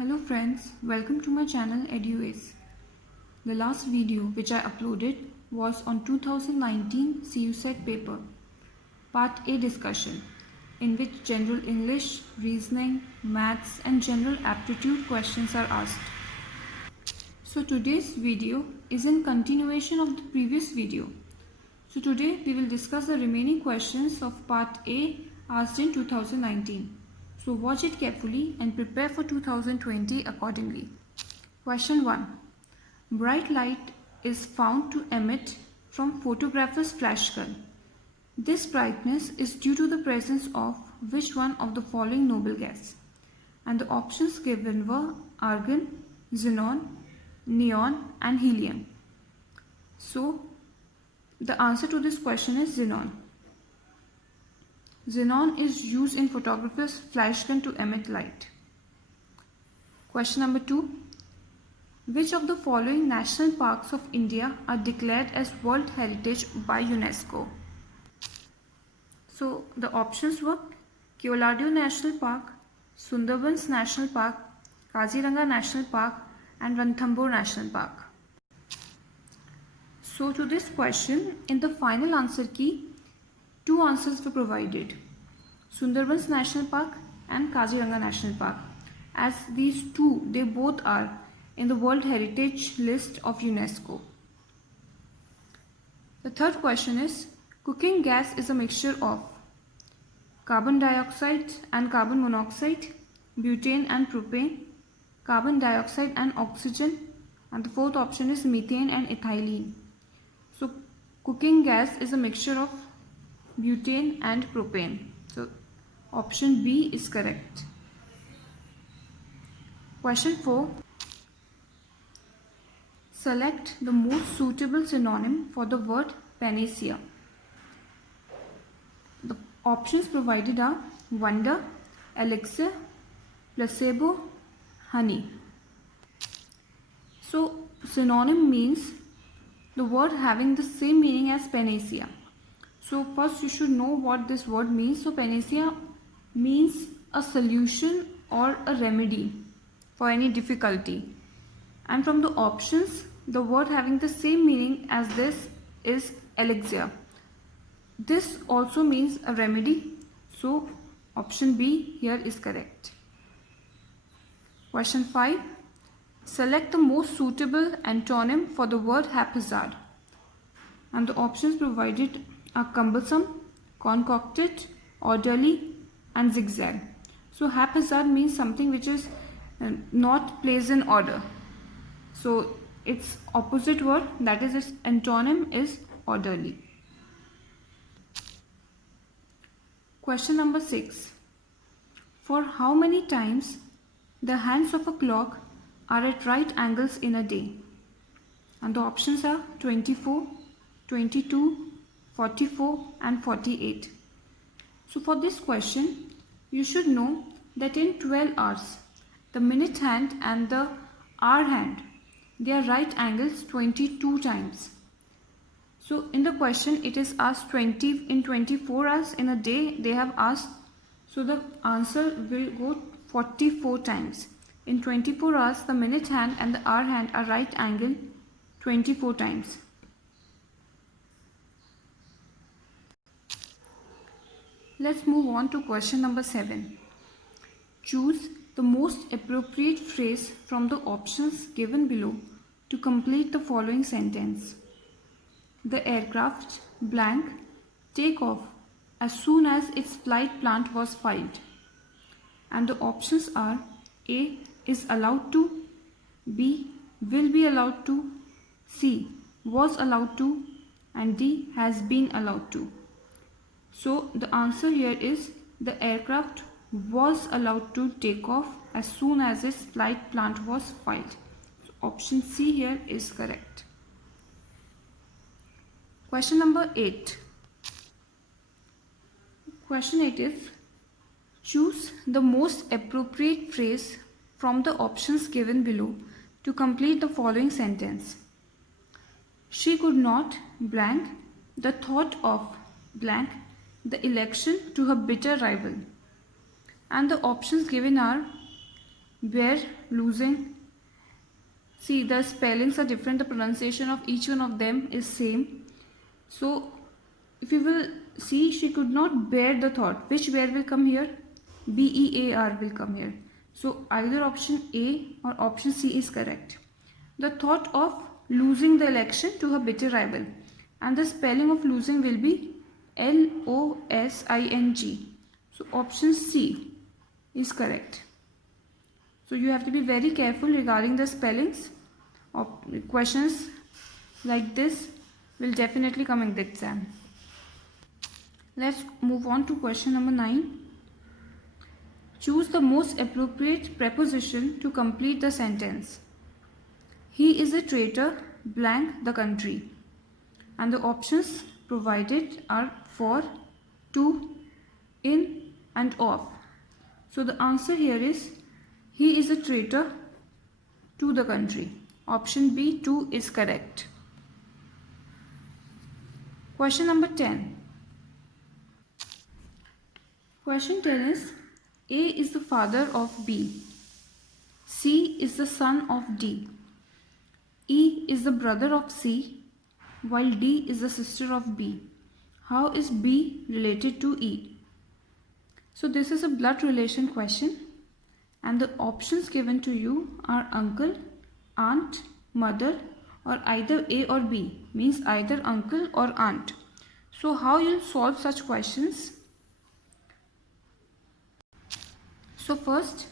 Hello friends, welcome to my channel EduAce. The last video which I uploaded was on 2019 CUSET paper, part A discussion, in which general English, reasoning, maths and general aptitude questions are asked. So today's video is in continuation of the previous video. So today we will discuss the remaining questions of part A asked in 2019. So watch it carefully and prepare for 2020 accordingly. Question 1. Bright light is found to emit from photographer's flash gun. This brightness is due to the presence of which one of the following noble gas? And the options given were argon, xenon, neon and helium. So the answer to this question is xenon. Xenon is used in photographer's flash gun to emit light. Question number 2. Which of the following national parks of India are declared as World Heritage by UNESCO? So the options were Keoladeo National Park, Sundarbans National Park, Kaziranga National Park and Ranthambore National Park. So to this question, in the final answer key, two answers were provided, Sundarbans National Park and Kaziranga National Park, as these two, they both are in the World Heritage list of UNESCO. The third question is, cooking gas is a mixture of carbon dioxide and carbon monoxide, butane and propane, carbon dioxide and oxygen, and the fourth option is methane and ethylene. So cooking gas is a mixture of butane and propane. So option B is correct. Question 4. Select the most suitable synonym for the word panacea. The options provided are wonder, elixir, placebo, honey. So synonym means the word having the same meaning as panacea. So first you should know what this word means. So panacea means a solution or a remedy for any difficulty. And from the options, the word having the same meaning as this is elixir. This also means a remedy. So option B here is correct. Question 5. Select the most suitable antonym for the word haphazard. And the options provided are cumbersome, concocted, orderly and zigzag. So haphazard means something which is not placed in order. So its opposite word, that is its antonym, is orderly. Question number 6. For how many times the hands of a clock are at right angles in a day? And the options are 24, 22, 44 and 48. So for this question, you should know that in 12 hours, the minute hand and the hour hand, they are right angles 22 times. So in the question, it is asked 20 in 24 hours in a day they have asked. So the answer will go 44 times. In 24 hours, the minute hand and the hour hand are right angle 24 times. Let's move on to question number 7. Choose the most appropriate phrase from the options given below to complete the following sentence. The aircraft blank take off as soon as its flight plan was filed. And the options are A is allowed to, B will be allowed to, C was allowed to, and D has been allowed to. So the answer here is the aircraft was allowed to take off as soon as its flight plan was filed. So option C here is correct. Question number 8. Question 8 is, choose the most appropriate phrase from the options given below to complete the following sentence. She could not blank the thought of blank the election to her bitter rival. And the options given are bear, losing. See, the spellings are different, the pronunciation of each one of them is same. So if you will see, she could not bear the thought. Which bear will come here? BEAR will come here. So either option A or option C is correct. The thought of losing the election to her bitter rival, and the spelling of losing will be LOSING. So option C is correct. So you have to be very careful regarding the spellings. Questions like this will definitely come in the exam. Let's move on to question number 9. Choose the most appropriate preposition to complete the sentence. He is a traitor, blank the country. And the options provided are for, to, in and of. So the answer here is he is a traitor to the country. Option B, to, is correct. Question number 10. Question 10 is, A is the father of B. C is the son of D. E is the brother of C, while D is the sister of B. How is B related to E? So this is a blood relation question, and the options given to you are uncle, aunt, mother, or either A or B, means either uncle or aunt. So how you'll solve such questions? So first,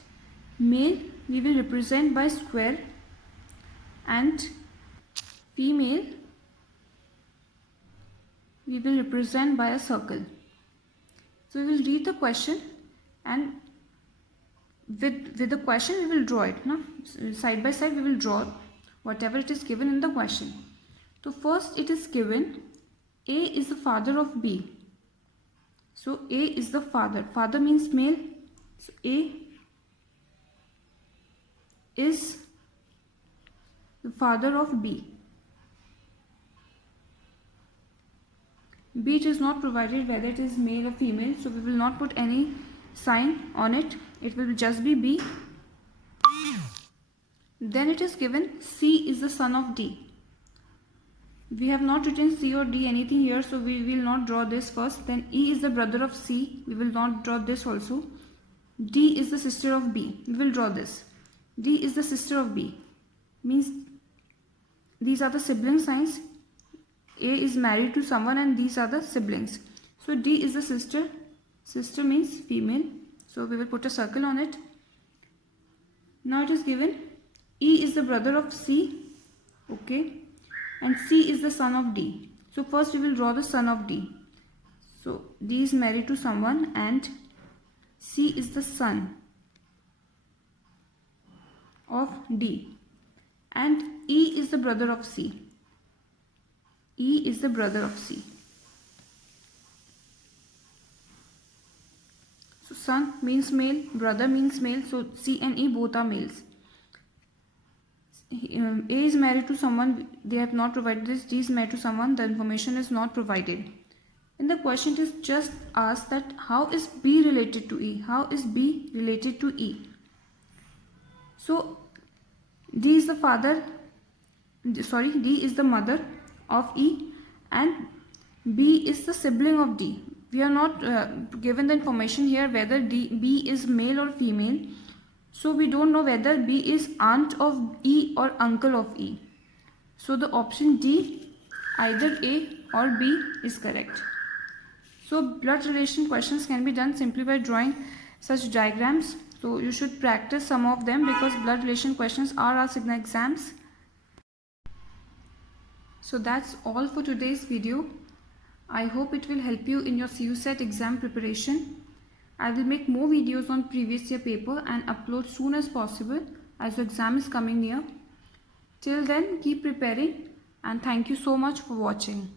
male we will represent by square, and female we will represent by a circle. So we will read the question, and with the question we will draw it. No? Side by side we will draw whatever it is given in the question. So first it is given A is the father of B. So A is the father. Father means male. So A is the father of B. B, it is not provided whether it is male or female, so we will not put any sign on it. It will just be B. Then it is given C is the son of D. We have not written C or D anything here, so we will not draw this first. Then E is the brother of C. We will not draw this also. D is the sister of B. We will draw this. D is the sister of B. Means these are the sibling signs. A is married to someone and these are the siblings. So D is the sister. Sister means female. So we will put a circle on it. Now it is given E is the brother of C. Okay. And C is the son of D. So first we will draw the son of D. So D is married to someone and C is the son of D. And E is the brother of C. E is the brother of C. So son means male, brother means male, so C and E both are males. A is married to someone, they have not provided this. D is married to someone, the information is not provided. In the question it is just asked that how is B related to E? How is B related to E? So D is the mother of E and B is the sibling of D. We are not given the information here whether B is male or female. So we don't know whether B is aunt of E or uncle of E. So the option D, either A or B, is correct. So blood relation questions can be done simply by drawing such diagrams. So you should practice some of them because blood relation questions are asked in exams. So that's all for today's video. I hope it will help you in your CUSET exam preparation. I will make more videos on previous year paper and upload soon as possible as your exam is coming near. Till then, keep preparing and thank you so much for watching.